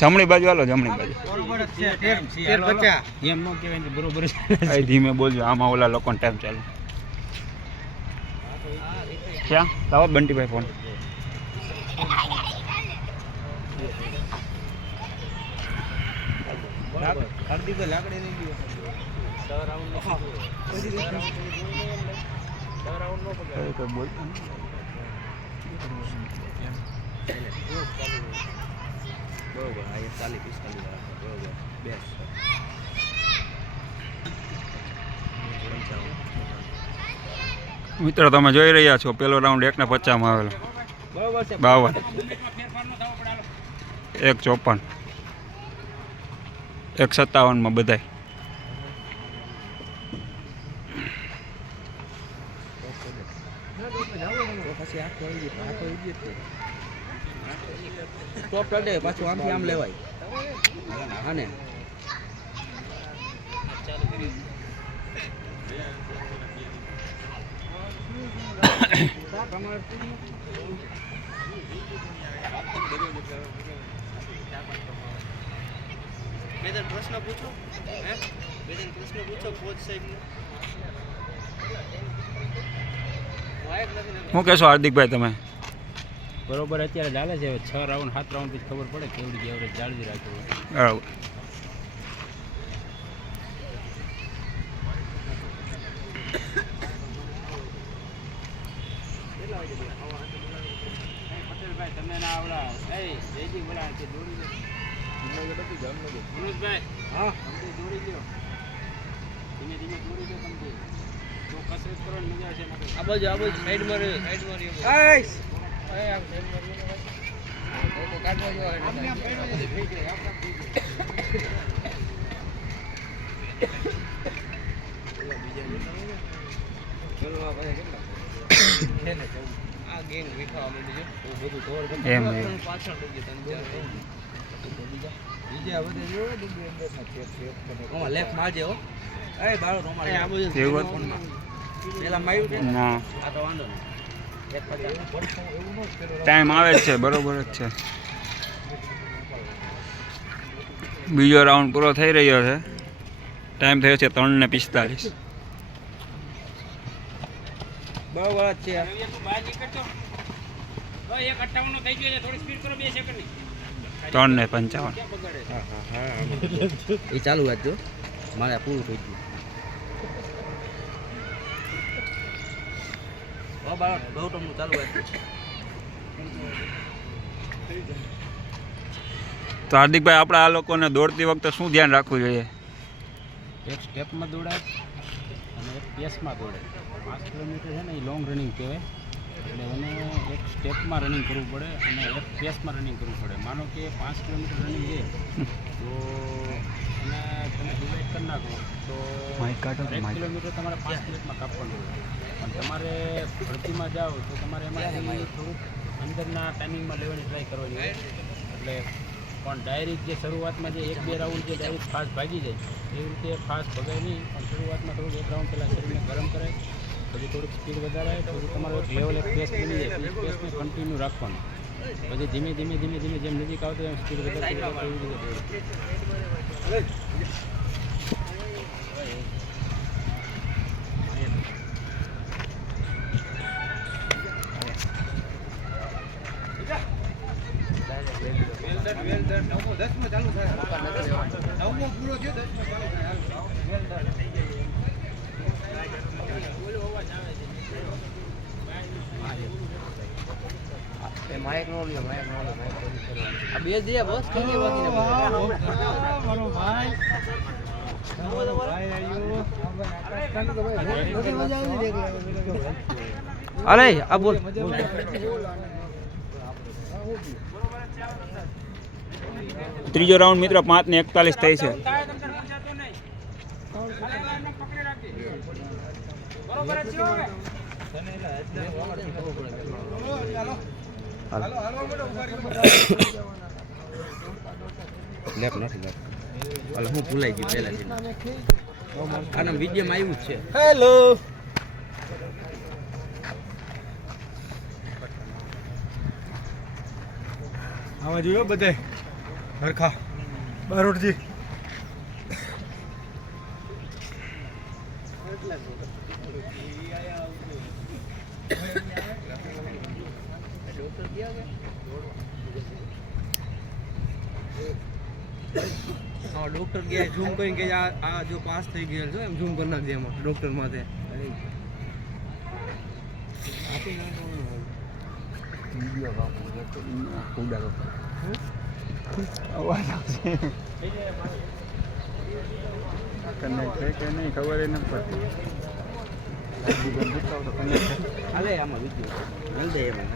જમણી બાજુ હાલો, જમણી બાજુ બરોબર ધીમે બોલજો, આમાં ઓલા લોકોનો ટાઈમ ચાલુ. ક્યાં લાવો બંટીભાઈ ફોન. મિત્રો તમે જોઈ રહ્યા છો પેલો રાઉન્ડ 1:50 માં આવેલો. 52 1:54 1:57 માં બધાય. સ્ટોપ કરી દે, પાછું આમથી આમ લેવાય. આને પ્રશ્ન પૂછો, પ્રશ્ન પૂછો કોચ સાહેબને. શું કહેશો હાર્દિકભાઈ તમે? બરોબર અત્યારે ચાલે છે. 6 રાઉન્ડ 7 રાઉન્ડ પછી ખબર પડે કેવડી એવરેજ જાળવી રાખવું. બરાબર. તમે ના આવડા જયજી બોલા છે દોડી લો. મનોજભાઈ હા તમે દોડી લો, ધીમે ધીમે દોડી લો. તમે તો કસરત કરવાની મજા છે. આ બાજુ સાઈડમાં રહ્યો, સાઈડમાં રહ્યો. આઈસ આમ સાઈડમાં રહ્યો ભાઈ. તો કાઢવા જો આમને આમ પેડો થઈ જાય આપણા થઈ જાય. ચલો ભાઈ કેટલા આ ગેંગ વિખાવા માંડી છે. બધું કવર કરી એમ પાછળ થઈ ગયું. 3 4 બીજા બધે જો ડિગ્રી અંદરના ચેક કરે. ઓમાં લેફ્ટ મારજે હો. એ બાળો રોમાલ આ બધું ફોનમાં પેલા માર્યું છે ના આ તો વાંધો નહીં. ટાઈમ આવે જ છે, બરોબર જ છે. બીજો રાઉન્ડ પૂરો થઈ રહ્યો છે. ટાઈમ થયો છે 3:45. બરોબર જ છે. 3:55. એ ચાલુ રાખજો, મારે પૂરું થઈ ગયું. તો હાર્દિકભાઈ આપણે આ લોકોને દોડતી વખતે શું ધ્યાન રાખવું જોઈએ? એક સ્ટેપમાં દોડાય અને એક પેસમાં દોડાય. 5 કિલોમીટર છે ને એ લોંગ રનિંગ કહેવાય. એટલે એને એક સ્ટેપમાં રનિંગ કરવું પડે અને એક પેસમાં રનિંગ કરવું પડે. માનો કે 5 કિલોમીટર રનિંગ છે તો એને તમે ડિવાઈડ કરી નાખો તો 1 કિલોમીટર તમારે 5 મિનિટમાં કાપવાનું હોય. પણ તમારે ભરતીમાં જાઓ તો તમારે એમાંથી થોડુંક અંદરના ટાઈમિંગમાં લેવાની ટ્રાય કરવાની હોય. એટલે પણ ડાયરેક્ટ જે શરૂઆતમાં જે 1-2 રાઉન્ડ જે ડાયરેક્ટ ફાસ્ટ ભાગી જાય એવી રીતે ફાસ્ટ ભગાય નહીં. પણ શરૂઆતમાં થોડુંક 1 રાઉન્ડ પહેલાં શરીરને ગરમ કરાય, પછી થોડુંક સ્પીડ વધારાય, પછી તમારો એક લેવલ એક પેસ બની જાય. એ પેસને કન્ટિન્યુ રાખવાનું. પછી ધીમે ધીમે ધીમે ધીમે જેમ નજીક આવતો એમ સ્પીડ વધારતી એવી રીતે માઇક નો લ્યો, માઇક નો લ્યો. આ બે દે બસ કે ની બાકી ને મારો ભાઈ અરે આ બોલ ત્રીજો રાઉન્ડ મિત્રો 5:41 થઈ છે. હું ભૂલાઈ ગયું પહેલાથી. આના વિડીયોમાં આવ્યું જ છે. હેલો આવા જોયો બધે હરખા બારોટજી ડોક્ટર ગયા ઝૂમ કરીને કે આ જો પાસ થઈ ગયેલ છો એમ ઝૂમ કરી નાખજે એમાં ડોક્ટર માથે. અવાજ આવશે કનેક્ટ છે કે નહીં ખબર નથી પડતી. હાલે આમાં વિડીયો હાલ દે એમાં.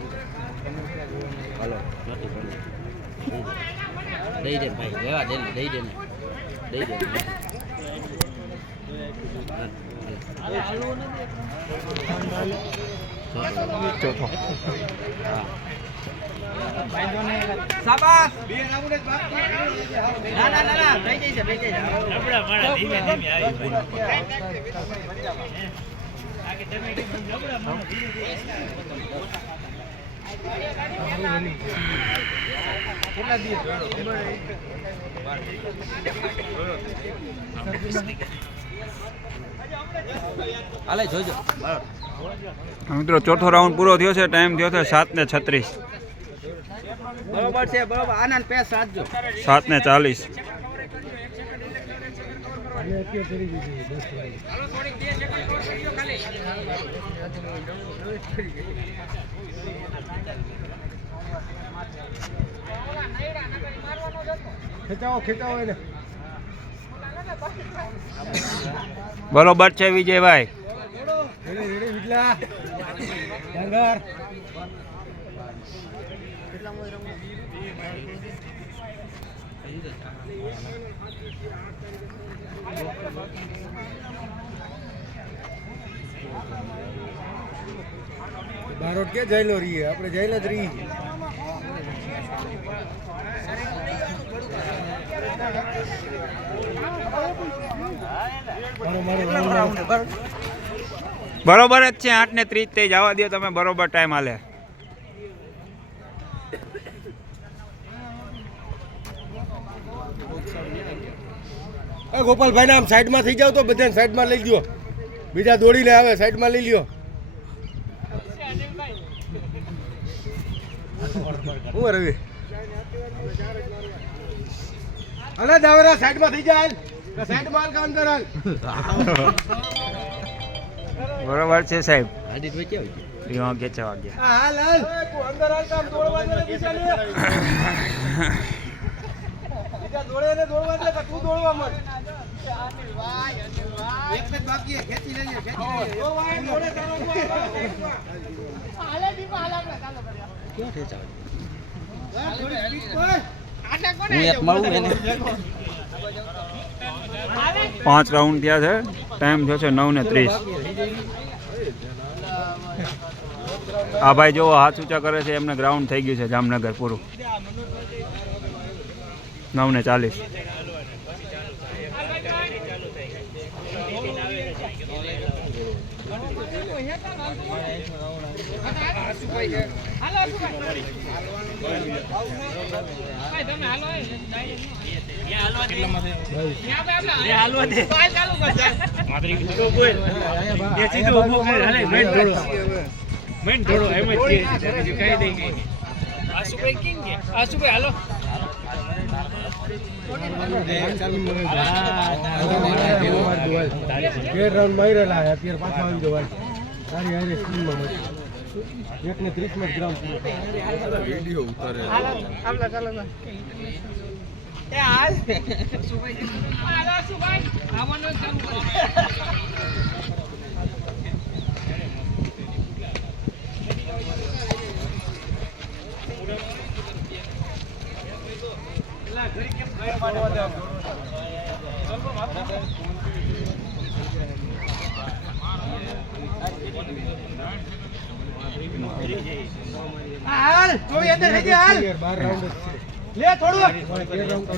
હાલો દઈ દે ભાઈ લેવા દે દઈ દે ને દઈ દે. ચોથો શાબાશ ના ના ના થઈ જશે થઈ જશે. આપડા માણા ધીમે ધીમે આવી હાલે જોજો. મિત્રો ચોથો રાઉન્ડ પૂરો થયો છે. ટાઈમ થયો છે 7:36. બરોબર છે બરોબર. આનંદ પેસ રાખજો. 7:40. ખેંચાવો એને બરોબર છે વિજયભાઈ. રેડી વિજલા ડાંગર બારોટ કે જઈલો રહીએ આપણે જઈલો જ રહી. બરોબર જ છે. 8:30 થઈ જવા દો તમે. બરોબર ટાઈમ હાલે. ગોપાલભાઈ ને આમ સાઈડમાં થઈ જાવ તો બધાને સાઈડમાં લઈ ગયો. બીજા દોડીને આવે સાઈડમાં લઈ લ્યો. હું રવિ અલે દાવરા સાઈડમાં થઈ જાય. સાઈડમાં હાલ કામ કરાલ. બરોબર છે સાહેબ. આદિત ભાઈ કેવું છે? યો કેચા વાગ્યા. હાલ હાલ તું અંદર હાલ કામ દોડવા દે બીજા ને. બીજા દોડે ને દોડવા દે કે તું દોડવા મત. એક જ બાકી છે ખેંચી લેજે ખેંચી લેજે. તો વાય દોડે ચાલો. હાલે દીપા હાલ આપણે ચાલો કર્યા. ક્યાં છે ચાલ? થોડી સ્પીડ પર. આટલા કોને હું એક મળું એને. 5 રાઉન્ડ થયા છે. ટાઈમ થયો છે 9:30. આ ભાઈ જો હાથ ઊંચા કરે છે એમને ગ્રાઉન્ડ થઈ ગયું છે જામનગર પૂરું. 9:40. રાઉન્ડ મારેલા અત્યારે પાછા આવી જવાય. સારી હારી સ્કીમમાં મળે. 1:30 ગ્રામ વિડીયો ઉતારે. 12 રાઉન્ડ જ છે. લે થોડું 13 રાઉન્ડ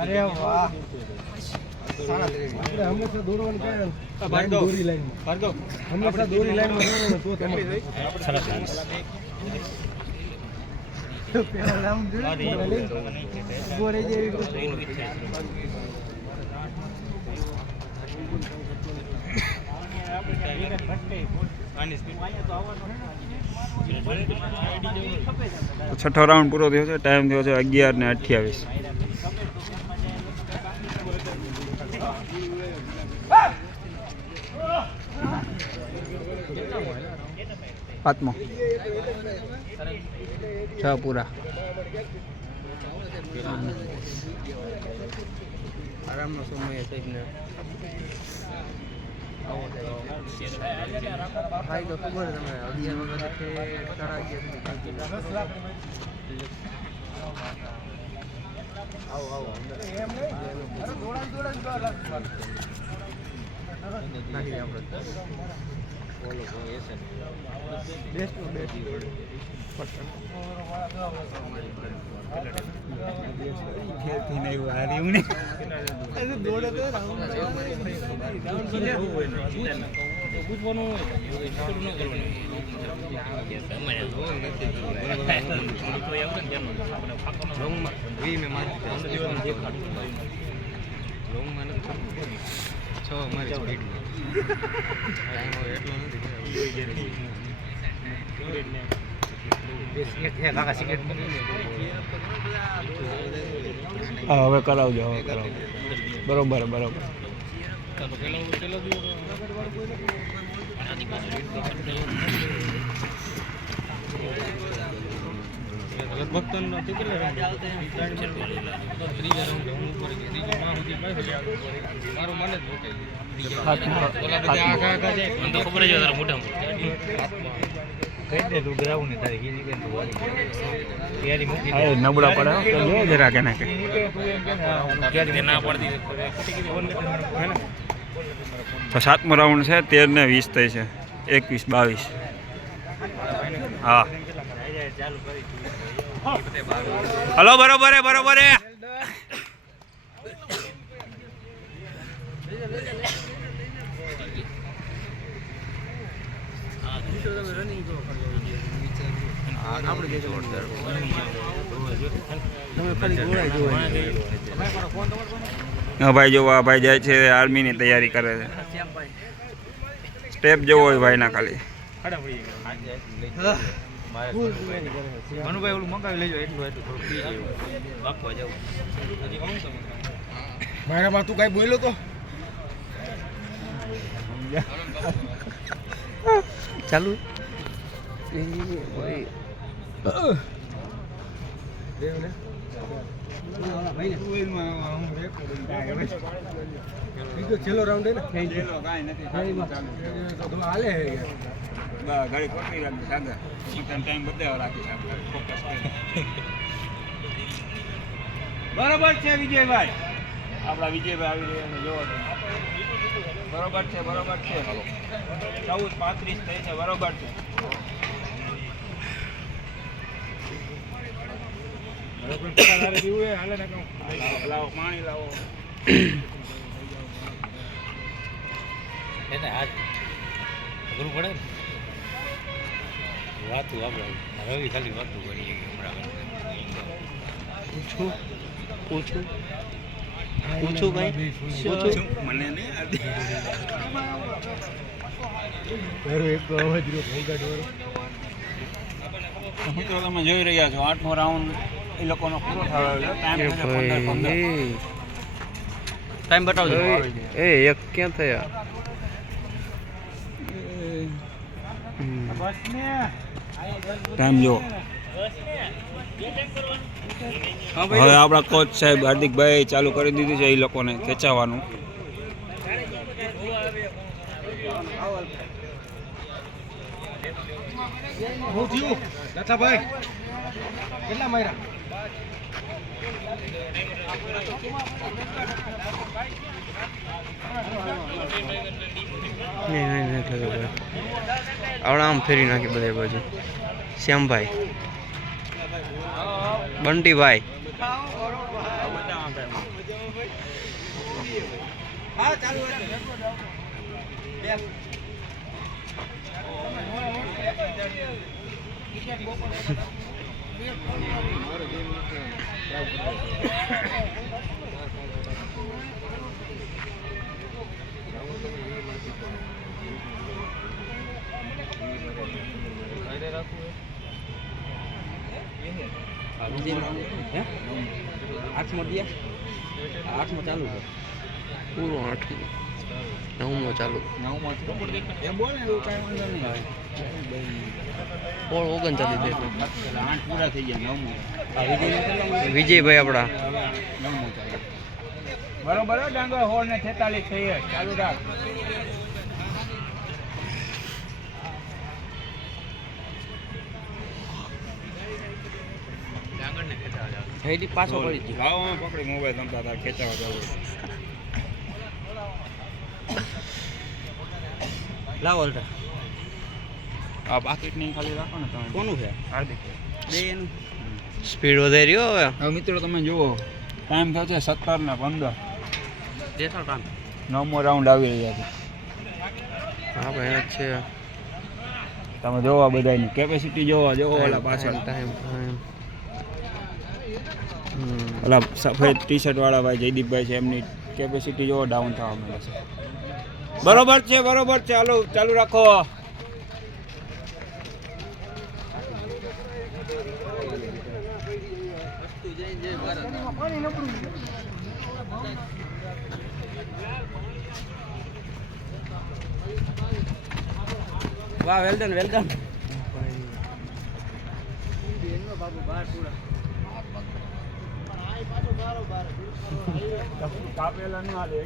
અરે વાહ આપણે હંમેશા દોડવાનું કહે લાઈન દોરી લાઈનમાં હંમેશા દોરી લાઈનમાં દોડવાનું તો તમે પેલા રાઉન્ડ ગોરે જેવી તો છઠ્ઠો રાઉન્ડ પૂરો થયો છે. ટાઈમ થયો છે 11:28. પાંચમો 6 પૂરા. આરામનો સમય છે ને ભાઈ તો ખબર તમે 11 વાગ્યાથી હા હવે કરાવજો બરોબર નબળા પડે જરા કે નાખે તો 7મો રાઉન્ડ છે. 13:20 થઈ છે. 21-22. હા હલો બરોબર હા ભાઈ જો આ ભાઈ જાય છે આર્મીની તૈયારી કરે છે. સ્ટેપ જેવો હોય ભાઈ ના ખાલી મનુભાઈ ઓલું મંગાવી લેજો એટલું થોડું પી જાય બાપવા જવું મારા માં તું કઈ બોલ્યો તો ચાલુ છેલ્લો રાઉન્ડ હે ને હાલે ગાડી પકડી રાખી સાગર ટાઈમ બતાવ્યો રાખી બરોબર છે વિજયભાઈ. આપણા વિજયભાઈ આવી રહ્યા જોવો બરોબર છે 14:35 થઈ છે. બરોબર છે લાવો પાણી લાવો અઘરું પડે ને વાતું આપણે રવિ ખાલી વાતું કરીએ પૂછું મને મિત્રો તમે જોઈ રહ્યા છો 8મો રાઉન્ડ એ લોકોનો પૂરો થયો છે. ટાઈમ બતાવજો એક ક્યાં થયા ટાઈમ જો હવે આપણા કોચ સાહેબ હાર્દિકભાઈ ચાલુ કરી દીધું છે એ લોકોને ખેંચાવાનું. કેટલા માર્યા નહીં એટલે તો ભાઈ આવડા આમ ફેરી નાખી બધે બાજુ શ્યામભાઈ બંટીભાઈ આઠમો ચાલુ છે પૂરો 8 9મો ચાલુ પોળ 39 દે 8 પૂરા થઈ ગયા 9મો વિજયભાઈ આપણા બરોબર ડાંગર હોળ ને 46 થઈ ચાલુ રાખ હેડી પાછો પડી ગયો લાવો પકડી મોબાઈલ તમતા તા ખેંચાવા જાવ લાવો અલ્ટા આ પાકીટ ની ખાલી રાખો ને તમે કોનું છે હાર્દિક બે એનું સ્પીડ વધારી રહ્યો હવે હવે મિત્રો તમે જુઓ ટાઈમ થયો છે 17 ને 15 દેખાડ કામ 9મો રાઉન્ડ આવી રહ્યા છે હા ભાઈ એના છે તમે જોવા બધાની કેપેસિટી જોવા ઓલા પાછળ ટાઈમ ઓલા સફેદ ટી શર્ટ વાળા ભાઈ જયદીપભાઈ છે એમની કેપેસિટી જોવો ડાઉન થવા મળે છે બરોબર છે હાલો ચાલુ રાખો વાહ વેલ ડન કાપેલા નું હાલે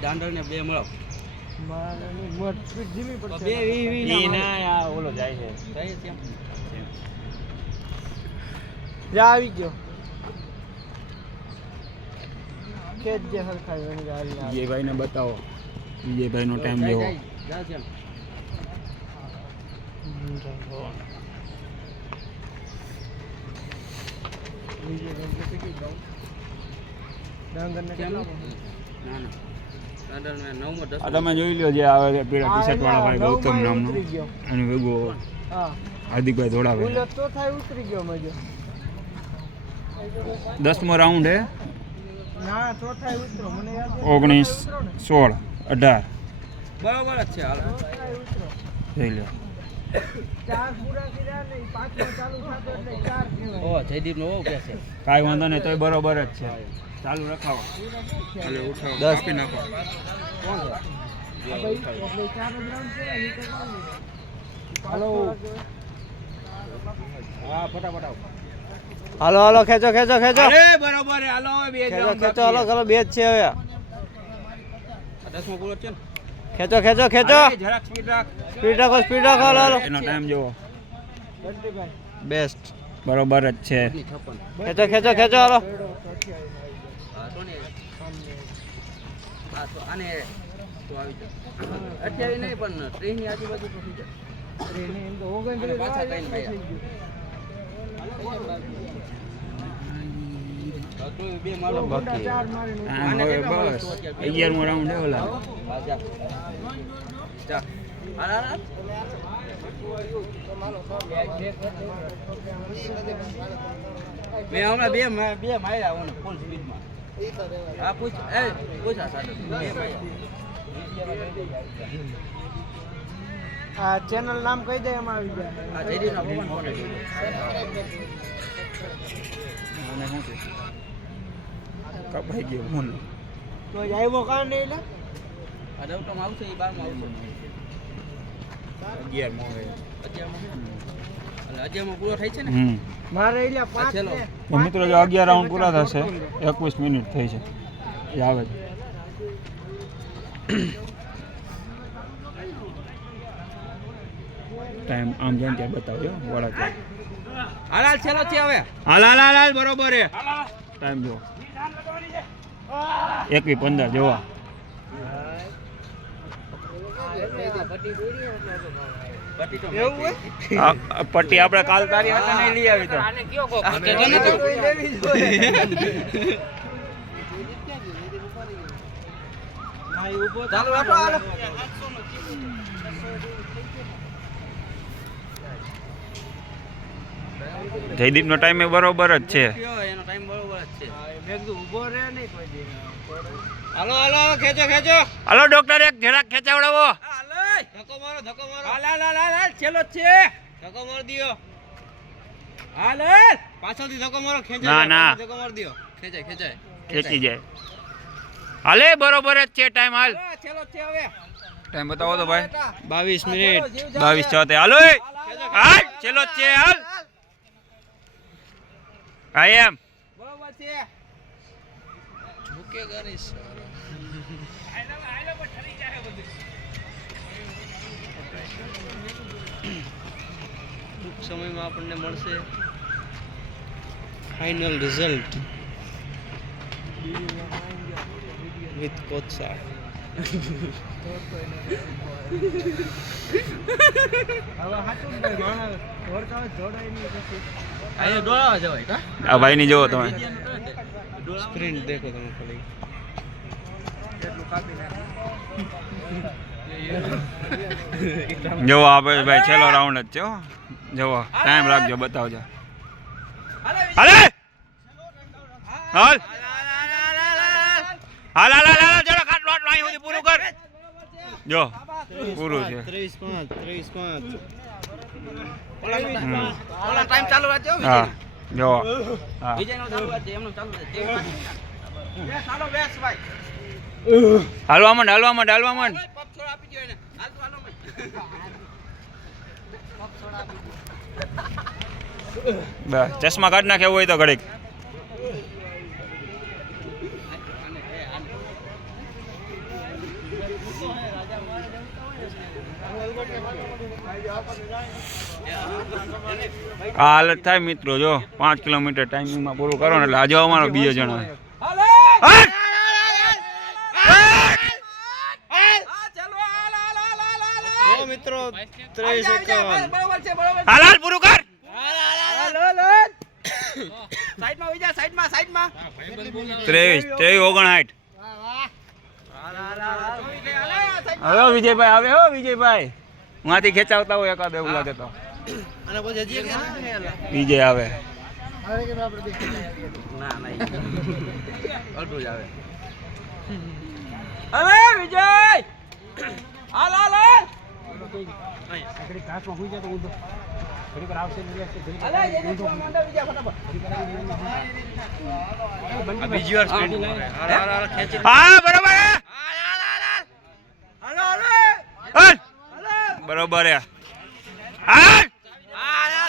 દાંડર ને બે મળો ઓલો જાય છે આવી ગયો ખેત જે હરખાઈ વિજયભાઈ ને બતાવો વિજયભાઈ નો ટાઈમ લેવો આ તમે જોઈ લો જે આવે છે પીળા ટી શર્ટ વાળા ભાઈ ગૌતમ નામનો અને ભેગો હાર્દિકભાઈ દોડાવે 10મો રાઉન્ડ હે 19 16 18 બરાબર જ છે હાલ જોઈ લો જયદીપ નો બહુ કે છે કાંઈ વાંધો નહીં તોય બરોબર જ છે ચાલુ રખાવો એટલે ઉઠાવો 10 આપી નાખો હાલો હા ફટાફટ હાલો હાલો ખેંચો ખેંચો ખેંચો અરે બરોબર હે હાલો હવે બે ખેંચો ખેંચો હાલો હાલો બે જ છે હવે 10મો પૂરો છે ને ખેંચો ખેંચો ખેંચો જરાક સ્પીડ રાખ સ્પીડ રાખો હાલો હાલો એનો ટાઈમ જોવો બેસ્ટ બરોબર જ છે 56 ખેંચો ખેંચો ખેંચો હાલો આને તો આવી જાય અત્યારે નહીં પણ ટ્રેનની આજુબાજુ તો થઈ જાય અને પાછા કઈ બે મારો બાકી હા હવે બસ 11મો રાઉન્ડ હે ઓલા મેં હમણાં બે માર્યા હું ફૂલ સ્પીડમાં હા પૂછ આ સાથે આ ચેનલ નામ કહી દે એમાં આવી જાય આ જયદીપના ભગવાન ફોન અને શું છે કપાઈ ગયો ફોન તો આવ્યો કાં નહીં લે આ ડબટમ આવશે એ 12માં આવશે 11 પૂરો થાય છે ને મારે એટલે 5 છેલ્લો. છે. તો મિત્રો જો 11 રાઉન્ડ પૂરા થશે 21 મિનિટ થઈ છે એ આવે છે ટાઈમ આમ જોઈને ત્યાં બતાવજો વડા ત્યાં હાલ છેલ્લો છે હવે હાલ હાલ હાલ હાલ બરોબર છે ટાઈમ જો 21:15 જોવા આ પટ્ટી આપણે કાલ તારી હતા નહીં લઈ આવી તો ચાલો બેઠો હાલો જયદીપનો ટાઈમ એ બરોબર જ છે એનો ટાઈમ બરોબર જ છે મેં કીધું ઊભો રહે નહીં કોઈ દી. હાલો હાલો ખેંચો ખેંચો હાલો ડોક્ટર એક જરાક ખેંચાવડાવો હાલે ધક્કો મારો હાલ હાલ હાલ હાલ હાલ છેલ્લો જ છે ધક્કો માર દિયો હાલ હાલ પાછળથી ધક્કો મારો ખેંચાય ના, ના. ધક્કો માર દિયો ખેંચાય ખેંચાય ખેંચી જાય હાલે બરોબર જ છે ટાઈમ હાલ છેલ્લો જ છે હવે ટાઈમ બતાવો તો ભાઈ 22 મિનિટ 22:76 હાલો એ. હાલ ચલો જ છે હાલ આઈ એમ બરોબર છે ભૂકે કરીશ ટૂંક સમયમાં આપણને મળશે ફાઇનલ રિઝલ્ટ વિથ કોચ સાહેબ હવે સાચું જ ભાઈ, માણસ દોડતા હોય જોડાય નહીં પછી. અહીંયા દોડાવા જવાય કા આ ભાઈ ની જોવો તમે સ્ક્રીન દેખો તમે ખાલી જોવો આપણે ભાઈ છેલ્લો રાઉન્ડ જ છે હો જોવો ટાઈમ રાખજો બતાવજો હાલે હાલ હાલ હાલ હાલ હાલ જરા કાટ લોટ લાઈ સુધી પૂરું કર જો પૂરું છે 23:5 હમ. ઓલા ટાઈમ ચાલુ રાખજો હા જો હા વિજયનો ચાલુ રાખજો એમનો ચાલુ રાખજો બે ચાલો બેસ ભાઈ હાલવા માંડ હાલવા માંડ હાલવા માંડ પગ છોડ આપી દો એને હાલ તો હાલો મેં બસ ચશ્મા કાઢ નાખે એવું હોય તો ઘડીક આ હાલત થાય મિત્રો જો 5 કિલોમીટર ટાઈમિંગમાં પૂરું કરો ને એટલે આજે અમારો બીજો જણો છે. હાલો હાલ! ઓ મિત્રો 23:51 બરોબર છે હાલ હાલ પૂરું કર સાઈડમાં ઉઈ જા સાઈડમાં 23 59 હવે વિજયભાઈ આવે હો વિજયભાઈ માંથી ખેંચાવતા હોય એકાદ એવું લાગે તો અને પછી હજી એક વિજય આવે ના અડધું જ આવે અરે વિજય હાલ હાલ હાલ ઘડીક ઘાસમાં હુઈ જાય તો ઊંધો. ઘડીક વાર આવશે ને રહેશે, ઘડીક વાર અલે એ જો મંડળ વિજય ફટાફટ આ બીજી વાર સ્પીડ હાલ હાલ હાલ ખેંચી હા બરોબર હે હાલ હાલ હાલ હાલ હાલ હાલ બરોબર હે હાલ હાલો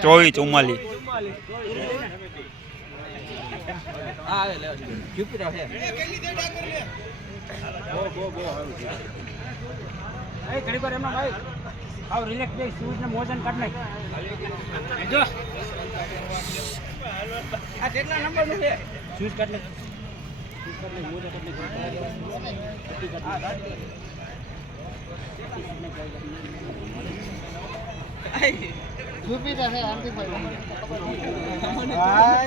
24 44 આવે લે જુપિટર છે એ ઘડીક વાર એમનો ભાઈ આવ રિલેક્સ દે, શૂઝ ને મોજન કાઢ નાખ. જો આ કેટલા નંબર નું છે શૂઝ કાઢ નાખ. શૂઝ કાઢ નાખ, મોજા કાઢ નાખ. જુપિટર છે આંટી ભાઈ